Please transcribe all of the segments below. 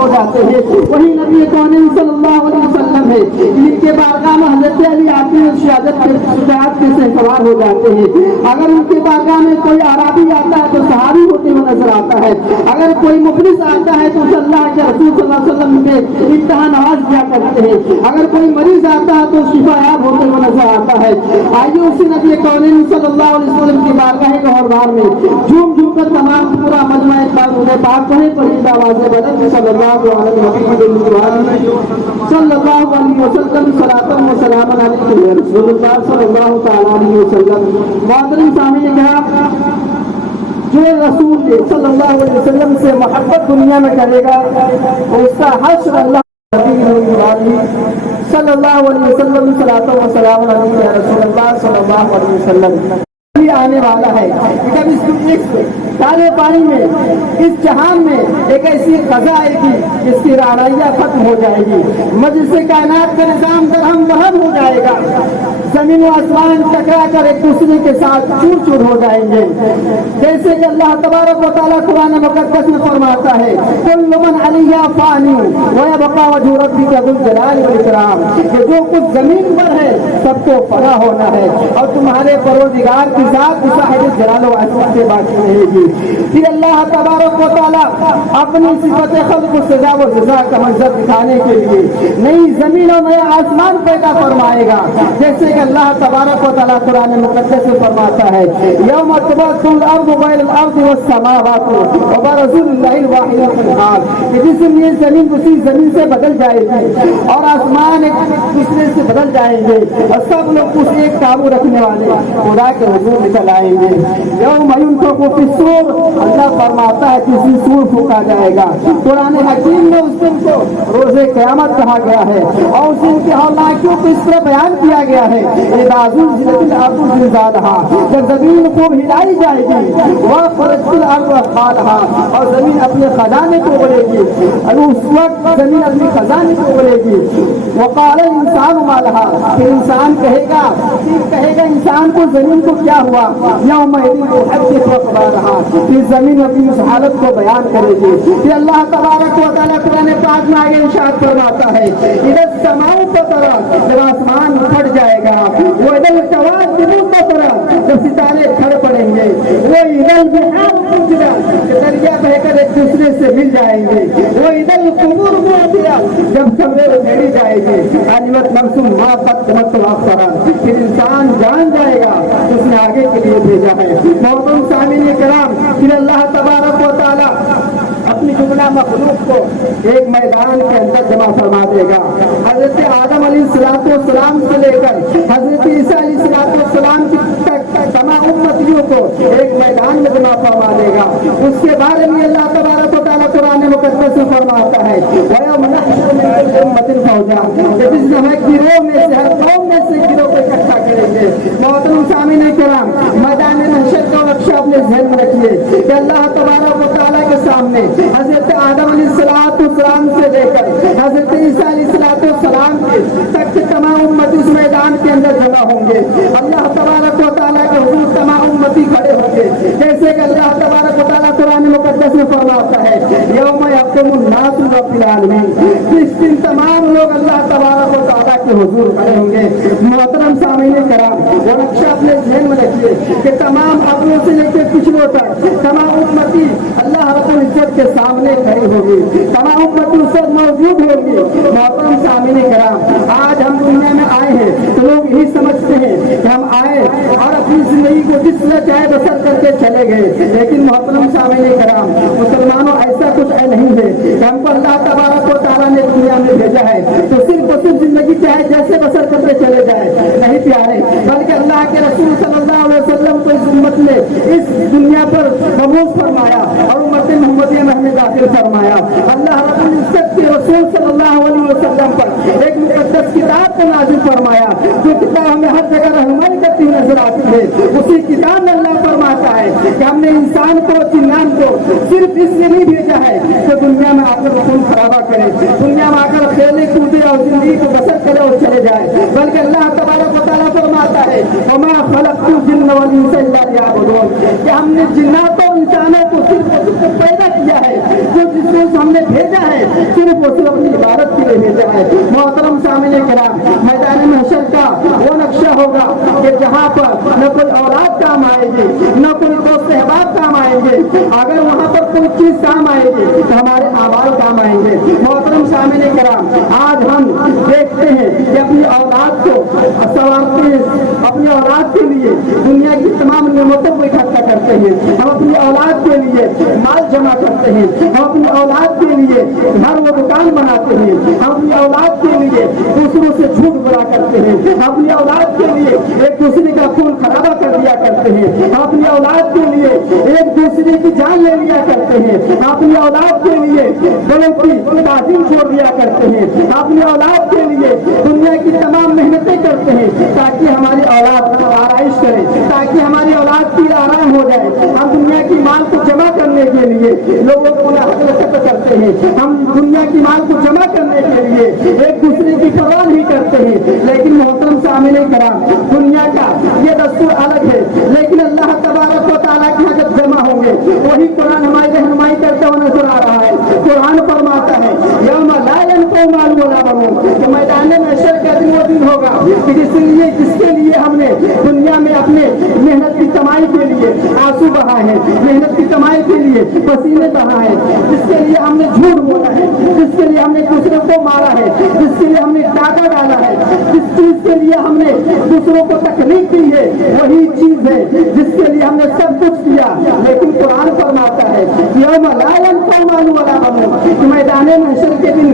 ہو جاتے ہیں. وہی نبی کون صلی اللہ علیہ وسلم ہے جن کے بارگاہ میں حضرت علی آتے ہیں شہادت کے شجاعت کے سے سوار ہو جاتے ہیں. اگر ان کے بارگاہ میں کوئی عربی آتا ہے تو صحابی ہوتے ہوئے نظر آتا ہے. اگر کوئی مفلس آتا ہے تو اللہ کے رسول صلی اللہ علیہ وسلم کے امتحان نواز کیا کرتے ہیں. اگر کوئی مریض آتا ہے تو شفا یاب ہوتے ہوئے نظر آتا ہے. آئیے اسی نبی کون صلی اللہ علیہ وسلم کی بارگاہ گہربار میں جھوم جھوم کر تمام پورا مجمع پاک پڑھے پڑھی آواز بدل صلی اللہ علیہ وسلم صلی اللہ علیہ وسلم صلاۃ و سلام علیہ رسول اللہ صلی اللہ تعالی علیہ وسلم. محترم سامعین کرام، جو رسول صلی اللہ علیہ وسلم سے محبت دنیا میں کرے گا اس کا حشر اللہ صلی اللہ علیہ وسلم صلاۃ و سلام علیہ رسول اللہ صلی اللہ علیہ وسلم آنے والا ہے. جب اس تازے پانی میں اس جہان میں ایک ایسی فضا آئے گی جس کی رعنائیاں ختم ہو جائے گی. مجلس کائنات کا نظام درہم بہم ہو جائے گا. زمین و آسمان ٹکرا کر ایک دوسرے کے ساتھ چور چور ہو جائیں گے. جیسے کہ اللہ تبارک و تعالیٰ قرآن مقدس میں فرماتا ہے کل من علیہ فانی ویبقى وجہ ربک ذو الجلال والاکرام، کہ جو کچھ زمین پر ہے سب کو فنا ہونا ہے اور تمہارے پروردگار کی ذات صاحب جلال و عظمت سے باقی رہے گی. پھر اللہ تبارک و تعالیٰ اپنی صفت خلق و سزا و جزا کا منظر دکھانے کے لیے نئی زمین اور نیا آسمان پیدا فرمائے گا. جیسے کہ اللہ تبارک و تعالیٰ قرآن مقدس میں فرماتا ہے یوم تبدل الارض غیر الارض والسماوات وبرزوا للہ الواحد القہار، کہ جس دن یہ زمین دوسری زمین سے بدل جائے گی اور آسمان ایک دوسرے سے بدل جائیں گے اور سب لوگ اس ایک قابو رکھنے والے خدا کے حضور نکل آئیں گے. یوم ينفخ في الصور، اللہ فرماتا ہے کسی سور پھونکا جائے گا. قرآن حکیم میں اس دن کو روز قیامت کہا گیا ہے اور اس دن کی ہولناکیوں کو اس طرح بیان کیا گیا ہے جب زمین کو ہلائی جائے گی اور زمین اپنے خزانے کو بڑھے گی اور اس وقت زمین اپنے خزانے کو بڑھے گی. وقال انسان ما لها، کہ انسان کہے گا انسان کو زمین کو کیا ہوا. یوم یحدث اخبارها، پھر زمین اپنی اس حالت کو بیان کرے گی. پھر اللہ تبارک و تعالیٰ قرآن پاک میں آگے ارشاد فرماتا ہے اذا السماء فطرت، جب آسمان پھٹ جائے گا. وہ ادل الكواكب انتثرت، جب ستارے کھڑ پڑیں گے. وہ ادل البحار فجرت، دریا بہ کر ایک دوسرے سے مل جائیں گے. وہ ادل القبور بعثرت، جب قبریں اجیڑی جائے گی. علمت نفس ما قدمت واخرت، پھر انسان جان جائے گا اس نے آگے کے لیے بھیجا ہے. محترم سامعین کرام، پھر اللہ تبارک و تعالیٰ اپنی جملہ مخلوق کو ایک میدان کے اندر جمع فرما دے گا. حضرت آدم علیہ السلام سے لے کر حضرت عیسیٰ علیہ السلام کی تمام امتیوں کو ایک میدان میں جمع فرما دے گا. اس کے بارے میں اللہ تبارک و تعالیٰ قرآن مقدس میں فرماتا ہے وَيَوْمَ نَحْشُرُ مِنْ كُلِّ أُمَّةٍ فَوْجًا، کہ جس دن ہمیں گروہ میں سے ہر قوم میں سے گروہ کو اکٹھا کریں گے. محترم سامعین کرام، میدان محشر کا نقشہ اپنے ذہن میں رکھیے کہ اللہ تبارک و تعالیٰ کے سامنے حضرت آدم علیہ السلام سے لے کر حضرت عیسیٰ علیہ السلام کے تک تمام امتی اس میدان کے اندر جمع ہوں گے. اللہ تبارک و تعالیٰ کے حضور تمام امتی کھڑے ہوں گے. جیسے کہ اللہ تبارک و تعالیٰ قرآن مقدس میں فرماتا ہے یوم یقوم الناس لرب العالمین، جس دن تمام لوگ اللہ تبارک و تعالیٰ کے حضور کھڑے ہوں گے. محترم سامعین کرام، وہ نقشہ اپنے ذہن میں رکھیے کہ تمام اپنوں سے لے کے پچھلوں تک تمام امتی اللہ رب العزت کے سامنے کھڑی ہوگی. تمام امتی اس وقت موجود ہوگی. محترم سامعین کرام، آج ہم دنیا میں آئے ہیں تو لوگ یہی سمجھتے ہیں کہ ہم آئے اور اپنی زندگی کو جس طرح چاہے بسر کر کے چلے گئے. لیکن محترم سامعین کرام، مسلمانوں ایسا کچھ نہیں ہے کہ ہم کو اللہ تبارک و تعالیٰ نے دنیا میں بھیجا ہے تو صرف زندگی چاہے جیسے بسر کرتے چلے جائے. نہیں پیارے، بلکہ اللہ کے رسول صلی اللہ علیہ وسلم کو اس امت نے اس دنیا پر مبعوث فرمایا اور امت محمدیہ میں داخل فرمایا. اللہ رب العزت کے رسول صلی اللہ علیہ وسلم پر ایک مقدس کتاب کو نازل فرمایا، جو کتاب ہمیں ہر جگہ رہنمائی کرتی ہوئی نظر آتی ہے. اسی کتاب میں اللہ فرماتا ہے کہ ہم نے انسان کو جنان کو صرف اس لیے نہیں بھیجا ہے کہ دنیا میں آ کر خون خرابہ کرے، دنیا میں آ کر کھیلے کودے اور زندگی کو بسر کرے اور چلے جائے، بلکہ اللہ تبارک و تعالیٰ فرماتا ہے وما خلقت الجن والانس الا لیعبدون، کہ ہم نے جنات اور انسانوں کو صرف پیدا کیا भेजा है, जो जिसको हम ने भेजा है सिर्फ वो सिर्फ अपनी इबादत के लिए भेजा है। मोहतरम सामने किराम, मैदान महशर का वो नक्शा होगा कि जहाँ पर न कोई औलाद काम आएगी, न कोई दोस्त अहबाब काम आएंगे। अगर वहाँ पर कोई चीज काम आएगी तो हमारे आवाज काम आएंगे। मोहतरम सामने किराम, आज हम देखते हैं कि अपनी औलाद को संवारते हैं, अपनी औलाद के लिए दुनिया की तमाम नियमतों को इकट्ठा करते हैं। हम अपनी औलाद के लिए माल जमा करते हैं, हम अपनी औलाद के लिए घर व दुकान बनाते हैं, हम अपनी औलाद के लिए दूसरों से झूठ बुरा करते हैं, हम अपनी औलाद के लिए एक दूसरे का खून खराबा कर दिया करते हैं, हम अपनी औलाद के लिए एक दूसरे की जान ले लिया करते हैं, हम अपनी औलाद के लिए बड़ों की ताज़ीम छोड़ दिया करते हैं, हम अपनी औलाद के लिए दुनिया की तमाम मेहनतें करते हैं ताकि हमारी औलाद आराइश करे, ताकि हमारी औलाद की आराम हो जाए। हम दुनिया की माल को जमा करने के लिए लोगों को हरकत करते हैं, हम दुनिया की माल को जमा करने के लिए एक दूसरे की परवाह नहीं करते हैं। लेकिन मोहतरम सामने कराम, दुनिया का ये दस्तूर अलग है, लेकिन अल्लाह तबारक व तआला के यहाँ जब जमा होंगे वही कुरान हमारी रहनुमाई करते हुए नजर आ रहा है। कुरान फरमाता है यौम ला यनफ़उ मालुन वला बनून, तो मैदान महशर का दिन वो दिन होगा कि जिसके लिए हमने दुनिया में अपने मेहनत की कमाई के लिए आंसू बहाए हैं, मेहनत की कमाई के लिए पसीने बहाए हैं, जिसके लिए हमने झूठ बोला है, जिसके लिए हमने दूसरों को मारा है, जिसके लिए हमने डाका डाला है, जिस चीज के लिए हमने दूसरों को तकलीफ दी है वही चीज है जिसके लिए हमने सब कुछ किया। लेकिन कुरान फरमाता है यौम ला यनफ़उ मालुन वला बनून, मैदान महशर के दिन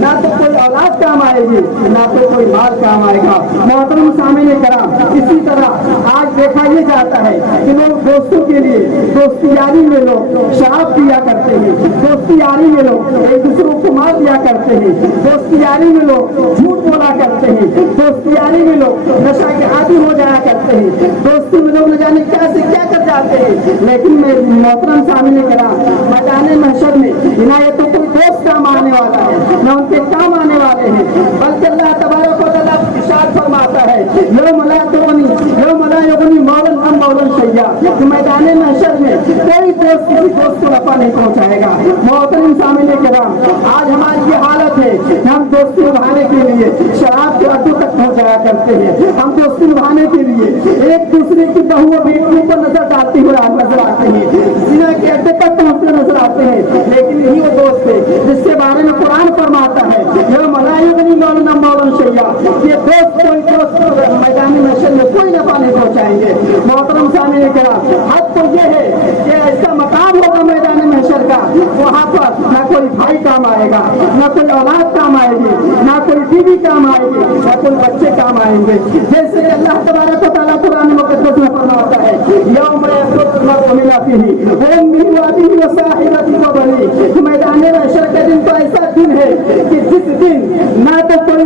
ना तो कोई औलाद काम आएगी, ना तो कोई माल काम आएगा। मोहतरम सामने कराम, इसी तरह आज देखा ये जाता है कि लोग दोस्तों के लिए दोस्ती यारी में लोग शराब पिया करते हैं, दोस्ती यारी में लोग एक दूसरों को मार दिया करते हैं, दोस्ती यारी में लोग झूठ बोला करते हैं, दोस्ती यारी में लोग नशा के आदी हो जाया करते हैं, दोस्ती में लोग न जाने क्या से क्या कर जाते हैं। लेकिन मैं मोहतरम सामने करा मैदान महशर में ना ये तो कोई दोस्त काम आने वाला है, न उनके काम आने वाले हैं, बल्कि अल्लाह तबारक व तआला इरशाद फरमाता है यौम ला युगनी मौलन अन मौलन शैया, कि मैदान महशर में कोई दोस्त किसी दोस्त को नफा नहीं पहुंचाएगा। मोहतरम सामने कराम, आज हमारी ये हालत है कि हम दोस्ती निभाने के लिए शराब के अड्डों तक पहुंचाया करते हैं, हम दोस्ती निभाने के लिए एक दूसरे की बहुओं बेटियों पर नजर डालते हुए नजर आते हैं, जिना के अड्डे तक पहुंचते नजर आते हैं। लेकिन यही वो दोस्त है जिसके बारे में कुरान फरमाता है यौम ला युगनी मौलन अन मौलन शैया, ये दोस्त कोई दोस्त मैदान महशर में कोई नफा नहीं पहुंचाएंगे। मोहतरम सामने कराम, हद तो ये है कि ऐसा मकाम होगा मैदान महशर का, वहाँ पर ना कोई भाई काम आएगा, ना कोई औलाद काम आएगी, ना कोई बीवी काम आएगी, ना कोई बच्चे काम आएंगे। जैसे अल्लाह तबारक व तआला कुरान मुक़द्दस में फरमाता है यौम यफ़िरु मर्'उ मिन अख़ीहि व उम्मिहि व अबीहि व साहिबतिहि व बनीहि, मैदान महशर का दिन तो ऐसा दिन है कि जिस दिन ना तो कोई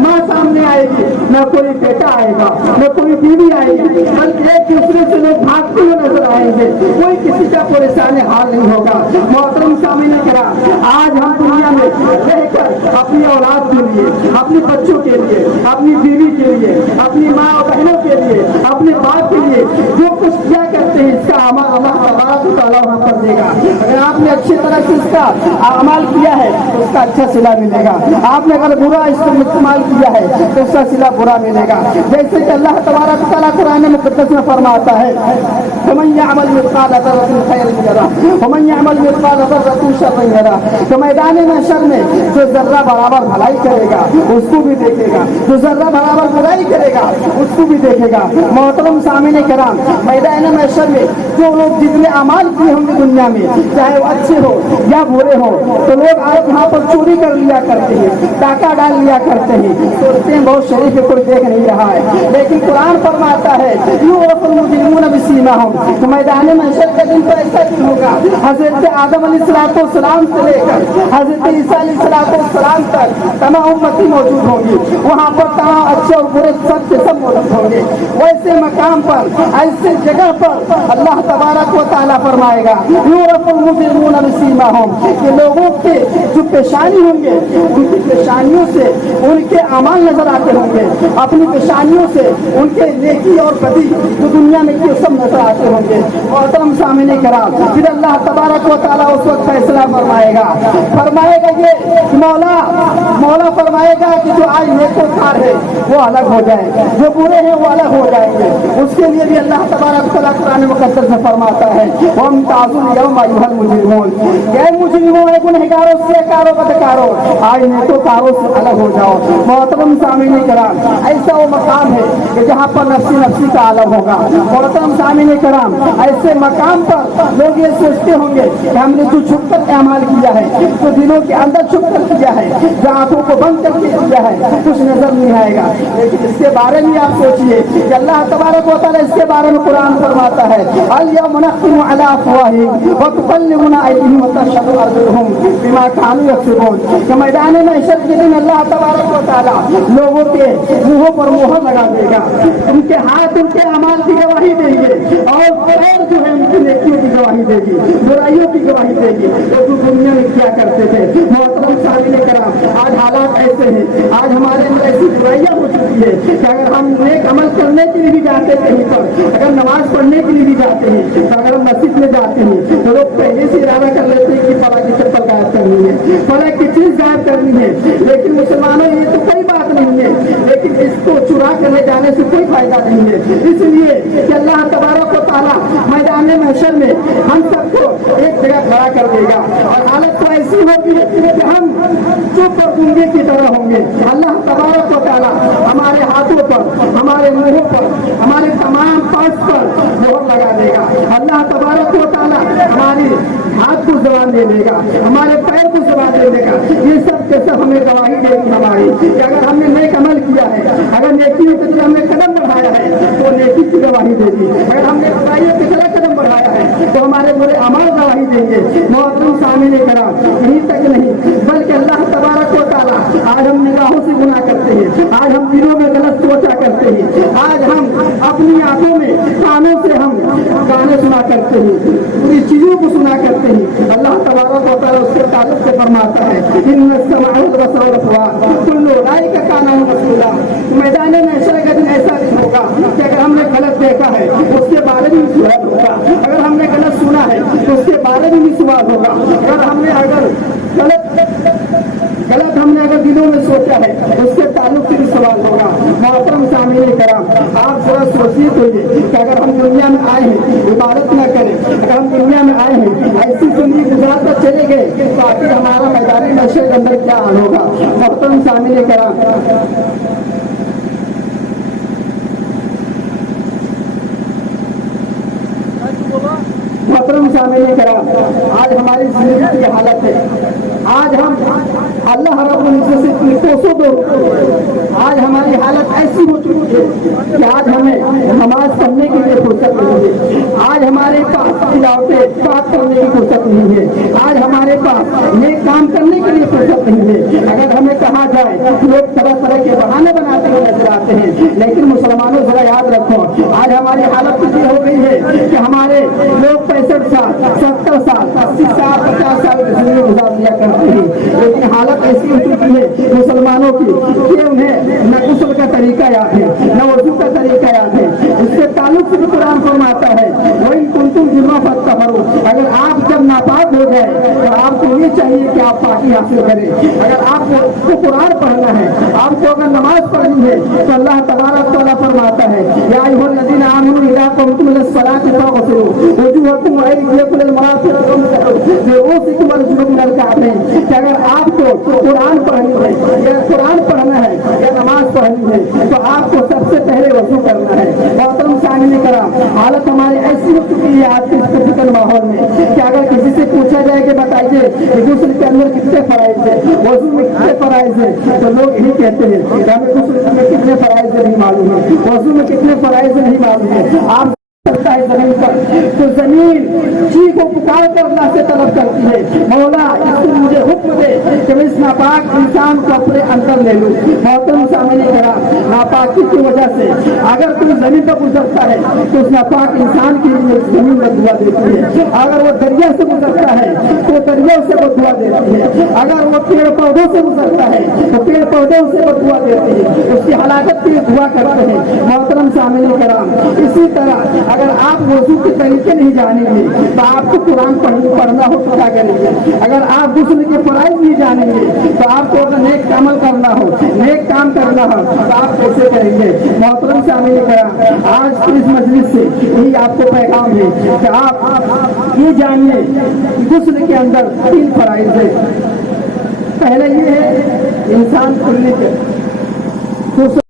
माँ सामने आएगी, ना कोई बेटा आएगा, न कोई बीवी आएगी, बल्कि एक दूसरे से लोग भागते हुए नजर आएंगे, कोई किसी का परेशान हाल नहीं होगा। मोहतरम सामने करा, आज हम दुनिया में रहकर अपनी औलाद के लिए, अपने बच्चों के लिए, अपनी बीवी के लिए, अपनी माँ और बहनों के लिए, अपने बाप के लिए जो कुछ किया करते हैं इसका अमल अल्लाह तबारक व तआला वहाँ पर देगा। अगर आपने अच्छी तरह से इसका अमल किया है तो उसका अच्छा सिला मिलेगा, आपने अगर बुरा इस्तेमाल किया है तो उसका सिला बुरा मिलेगा। जैसे कि अल्लाह तबारक व तआला कुरान मुक़द्दस में फरमाता है वमन यअमल मिस्क़ाल ज़र्रतिन खैरन यरह वमन यअमल मिस्क़ाल ज़र्रतिन शर्रन यरह, तो मैदान महशर में जो जर्रा बराबर भलाई करेगा उसको भी देखेगा, जो जर्रा बराबर बुराई करेगा उसको भी देखेगा। मोहतरम सामने कराम, मैदान महशर में जो लोग जितने अमाल किए होंगे दुनिया में, चाहे वो अच्छे हो या बुरे हो, तो लोग आज यहाँ पर चोरी कर लिया करते हैं, डाका डाल लिया करते हैं, सोचते हैं बहुत शरीफ है कोई देख नहीं रहा है। लेकिन कुरान फरमाता है युरफ़ुल मुजरिमून बिसीमाहुम, तो मैदान महशर का दिन तो ऐसा दिन होगा हजरत आदम अलैहिस्सलाम से लेकर हजरत ईसा अलैहिस्सलाम तक तमाम उम्मती मौजूद होंगी, वहाँ पर तमाम अच्छे और बुरे सब के सब मौजूद होंगे। वैसे मकाम पर, ऐसे जगह पर अल्लाह तबारक व तआला फरमाएगा युरफ़ुल मुजरिमून बिसीमाहुम, कि लोगों के जो पेशानी होंगे उनकी पेशानियों से उनके अमाल नजर आते होंगे, अपनी पेशानियों से उनके नेकी और बदी जो दुनिया में किए सब नजर आते होंगे। मोहतरम सामने कराम, फिर अल्लाह तबारक व तआला उस वक्त फैसला फरमाएगा ये मौला फरमाएगा कि जो आज नेकोकार है वो अलग हो जाए, जो बुरे हैं वो अलग हो जाएंगे। उसके लिए भी अल्लाह तबारक व तआला कुरान मुक़द्दस में फरमाता है वम्ताज़ुल यौमा अय्युहल मुजरिमून, ये मुजरिमों है गुनहगारों से कारो बदकारो आज नेकोकारों से अलग हो जाओ। मोहतरम सामने कराम, ऐसा वो मकाम है कि जहाँ पर नफ्सी नफ्सी का आलम होगा। मोहतरम सामने कराम, ऐसे मकाम पर लोग ये सोचते होंगे कि हमने जो छुप कर अमाल किया है, जो दिलों के अंदर छुप कर किया है, जो आंखों को बंद करके किया है, कुछ नजर नहीं आएगा। लेकिन इसके बारे में आप सोचिए कि अल्लाह तबारक व तआला इसके बारे में कुरान फरमाता है अल यौमा नख्तिमु अला अफ़वाहिहिम व तुकल्लिमुना अयदीहिम व तशहदु अर्जुलुहुम बिमा कानू यक्सिबून। कि मैदान महशर के दिन अल्लाह तबारक व तआला लोगों के मुंहों पर मोहर लगा देगा, उनके हाथ उनके अमाल की गवाही देंगे और पैर जो है उनकी नेकियों की गवाही देगी, बुराइयों की गवाही देगी। तो जो दुनिया में क्या करते थे। मोहतरम सामने कराम, आज हालात ऐसे हैं, आज हमारे अंदर ऐसी बुराइयां हो चुकी है कि अगर हम नेक अमल करने के लिए भी जाते हैं कहीं पर, अगर नमाज पढ़ने के लिए भी जाते हैं, तो अगर हम मस्जिद में जाते हैं तो लोग पहले से इरादा कर लेते हैं कि फला की चप्पल गायब करनी है, फला की चीज गायब करनी है। लेकिन मुसलमानों ये तो कोई बात नहीं है, लेकिन इसको चुरा कर ले जाने से कोई फायदा नहीं है। इसलिए कि अल्लाह तबारक व तआला मैदान महशर में हम सबको एक जगह खड़ा कर देगा और हालत तो ऐसी होगी कि हम चुप और गूंगे की तरह होंगे। अल्लाह तबारक व तआला हमारे हाथों पर, हमारे मुंहों पर, हमारे तमाम पार्ट्स पर मोहर लगा देगा। अल्लाह तबारक व तआला हमारी हाथ को जबान दे देगा, हमारे पैर को जबान दे देगा। ये सब के सब हमें गवाही देगी हमारी कि अगर हमने नेक अमल किया है, अगर नेकियों की तरफ हमने कदम बढ़ाया है तो नेकी की गवाही देगी, अगर हमने बुराइयों की तरफ कदम बढ़ाया है तो हमारे बुरे अमाल गवाही देंगे। मोहतरम सामने कराम, यहीं तक नहीं बल्कि अल्लाह तबारक व तआला आज हम निगाहों से गुनाह करते हैं, आज हम दिलों में गलत सोचा करते हैं, आज हम अपनी आंखों में कानों से हम गाने सुना करते हैं, पूरी चीजों को सुना करते हैं। अल्लाह तबारक व तआला उसके ताल्लुक से फरमाता है इन्ना समाअ व बसर व फुआद कुल्लु उलाइका काना मसूला। मैदान महशर का दिन ऐसा दिन होगा कि अगर हमने गलत देखा है उसके बारे में भी सवाल होगा, अगर हमने गलत सुना है तो उसके बारे में भी सवाल होगा, अगर हमने गलत हमने अगर दिलों में सोचा है उसके ताल्लुक से भी सवाल होगा। मोहतरम सामने कराम, आप जरा सोचिए तो ये कि अगर हम दुनिया में आए हैं इबादत न करें, अगर हम दुनिया में आए हैं ऐसी जिंदगी गुजार कर चले गए तो आखिर हमारा मैदान महशर के अंदर क्या हाल होगा। मोहतरम सामने कराम, मोहतरम सामने कराम, आज हमारी जिंदगी की हालत है, आज हम अल्लाह रब्बुल इज्जत से कोसों दूर, आज हमारी हालत ऐसी हो चुकी है कि आज हमें नमाज पढ़ने के लिए फुर्सत नहीं है, आज हमारे पास तिलावतें बात करने की फुर्सत नहीं है, आज हमारे पास नेक काम करने के लिए फुर्सत नहीं है। अगर हमें कहा जाए तो लोग तरह तरह के बहाने बनाते हुए नजर आते हैं, लेकिन मुसलमानों जरा याद रखो आज हमारी हालत इतनी हो गई है कि हमारे लोग 65 साल 70 साल 80 साल 50 साल की जिंदगी गुजार दिया करते हैं, लेकिन हालत ऐसी हो चुकी है मुसलमानों की कि उन्हें न गुस्ल का तरीका याद है, न वजू का तरीका याद है। इसके ताल्लुक से भी कुरान फरमाता है वही कुंतुम जुम्मा फतहरो, अगर आप जब नापाक हो जाए तो आपको ये चाहिए कि आप पाकी हासिल करें। अगर आपको कुरान पढ़ना है, आपको अगर नमाज पढ़नी है तो अल्लाह तबारक व तआला फरमाता है या अय्युहल्लज़ीना आमनू इज़ा क़ुमतुम इलस्सलाति फ़ग़सिलू वजूहकुम व अयदियकुम इलल मराफ़िक़ वरुऊसिकुम अर्जुलकुम इलल कअबैन। कि अगर आपको कुरान पढ़नी है या कुरान पढ़ना है या नमाज पढ़नी है तो आपको सबसे पहले वजू करना है। मोहतरम सामने कराम, हालत हमारी ऐसी हो चुकी है आज के इस क्रिटिकल माहौल में कि अगर किसी से पूछा जाए कि बताइए गुस्ल के अंदर कितने फराइज है, वजू में कितने फराइज है, तो लोग यही कहते हैं कि हमें गुस्ल में कितने फराइज नहीं मालूम है, वजू में कितने फराइज नहीं मालूम है। आप करता है जमीन पर तो जमीन चीख को पुकार कर अल्लाह से तलब करती है मौला इसको मुझे हुक्म दे कि मैं इस नापाक इंसान को अपने अंदर لے لوں۔ محترم سامعین کرام، ناپاکی کی وجہ سے اگر کوئی زمین پر گزرتا ہے تو اس ناپاک انسان کی زمین میں دعا دیتی ہے، اگر وہ دریا سے گزرتا ہے تو دریا سے وہ دعا دیتی ہے، اگر وہ پیڑ پودوں سے گزرتا ہے تو پیڑ پودوں سے وہ دعا دیتی ہے، اس کی ہلاکت کی دعا کرتے ہیں۔ محترم سامعین کرام، اسی طرح اگر آپ وضو کے طریقے نہیں جانیں گے تو آپ کو قرآن پڑھنا ہو تو کیا کریں گے؟ اگر آپ غسل کے فرائض نہیں جانیں گے تو آپ کو اگر نیک عمل کرنا ہو، نیک کام کرنا ہو تو آپ کیسے کریں گے؟ محترم سامعین کرام، آج کی اس مجلس سے یہی آپ کو پیغام ہے کہ آپ یہ جانیے غسل کے اندر 3 فرائض ہے۔ پہلے یہ ہے انسان کھلنے کے